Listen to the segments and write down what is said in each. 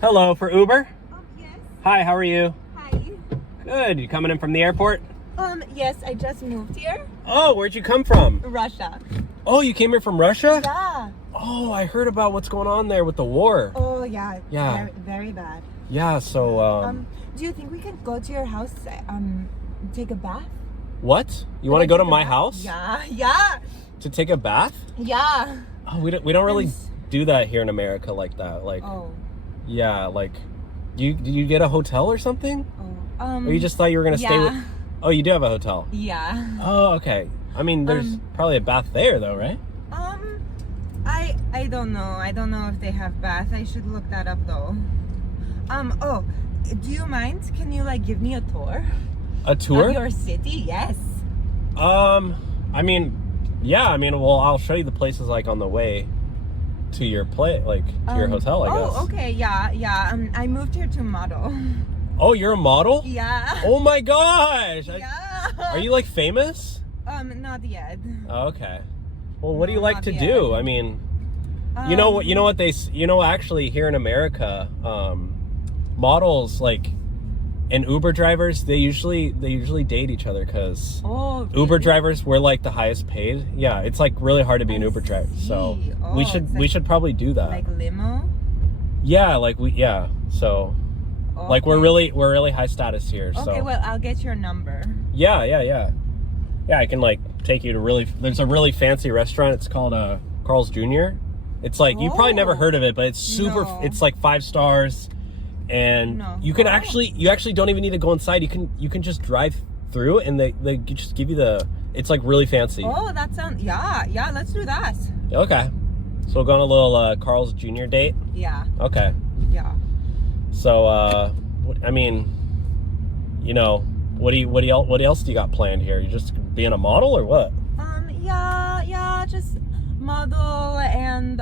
Hello, for Uber? Yes. Hi, how are you? Hi. Good. You coming in from the airport? Yes, I just moved here. Oh, where'd you come from? Russia. Oh, you came here from Russia? Yeah. Oh, I heard about what's going on there with the war. Oh, yeah. Yeah. Very, very bad. Yeah, so, Do you think we can go to your house, take a bath? what? You want to go to my house? Yeah, yeah, To take a bath? yeah. Oh, we don't really do that here in America like that. Like, Oh, yeah, like, did you get a hotel or something? oh. Or you just thought you were going to stay with... Yeah. Oh, you do have a hotel? Yeah. Oh, okay. I mean, there's probably a bath there, though, right? I don't know. I don't know if they have bath. I should look that up, though. Oh, do you mind? Can you, like, give me a tour? A tour? Of your city? Yes. I mean, yeah, I mean, well, I'll show you the places, like, on the way to your to your hotel, I guess. Oh, okay, yeah. I moved here to model. Oh, you're a model? Yeah. Oh my gosh! Yeah. Are you, like, famous? Not yet. Oh, okay. Well, what do you No, like not to yet. do? I mean, you know what actually here in America, models, like, and Uber drivers, they usually date each other because Oh, really? Uber drivers were like the highest paid. Yeah, it's like really hard to be an Uber driver. So see. Oh, we it's should probably do that. like limo. Yeah, so like we're Okay. really high status here. Okay, So well, I'll get your number. yeah. I can like take you to there's a really fancy restaurant. It's called Carl's Jr. It's like you probably never Oh. heard of it, but it's super. No. It's like 5 stars, and No. you can Oh. you actually don't even need to go inside. You can just drive through, and they just give you it's like really fancy. Oh, that sounds, yeah, let's do that. Okay, so we'll go on a little Carl's Jr. date. Yeah, Okay, yeah. so I mean, you know, what else do you got planned here? You just being a model or what? Yeah, just model and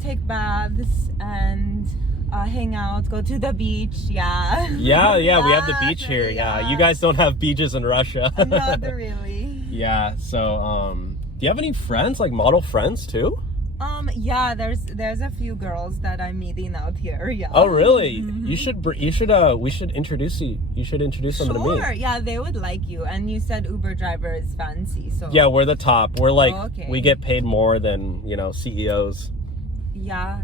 take baths and hang out, go to the beach. Yeah. Yeah, we have the beach here. Yeah, you guys don't have beaches in Russia. Not really. Yeah, so do you have any friends, like model friends too? Yeah, there's a few girls that I'm meeting out here. Yeah. Oh, really? We should introduce them to me. Sure. Yeah, they would like you. And you said Uber driver is fancy, so. Yeah, we're the top. We're like okay. we get paid more than, CEOs. Yeah.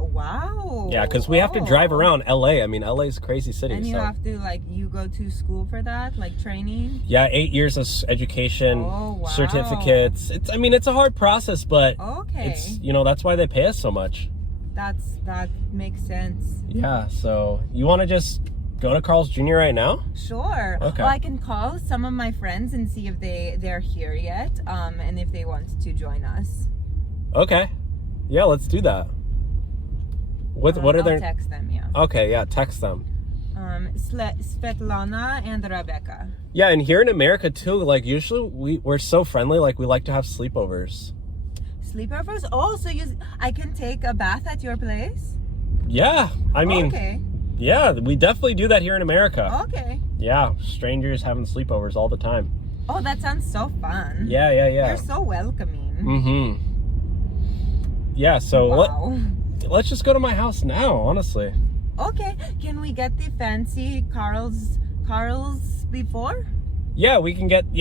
Wow. Yeah, because we have to drive around LA. I mean, LA is a crazy city. And you so. have to, like, you go to school for that, like training. Yeah, 8 years of education, Oh, wow. certificates. It's a hard process, but Okay. it's that's why they pay us so much. That makes sense. Yeah, so you want to just go to Carl's Jr. right now? Sure. Okay. Well, I can call some of my friends and see if they're here yet, and if they want to join us. Okay. Yeah, let's do that. What are I'll their... text them, yeah. Okay, yeah, text them. Svetlana and Rebecca. Yeah, and here in America too, like usually we're so friendly, like we like to have sleepovers. Sleepovers? Oh, so I can take a bath at your place? Yeah, I mean, Okay. yeah, we definitely do that here in America. Okay. Yeah, strangers having sleepovers all the time. Oh, that sounds so fun. Yeah. You're so welcoming. Mm-hmm. Yeah, so Wow. let's just go to my house now, honestly. Okay. Can we get the fancy Carl's before? Yeah, we can get it,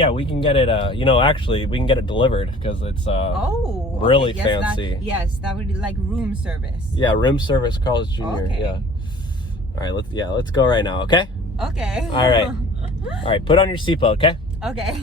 actually, we can get it delivered because it's Oh, okay. really Yes, fancy. Yes, that would be like room service. Yeah, room service, Carl's Jr. Okay. Yeah. All right, let's go right now, okay? Okay. All right. All right, put on your seatbelt, okay? Okay.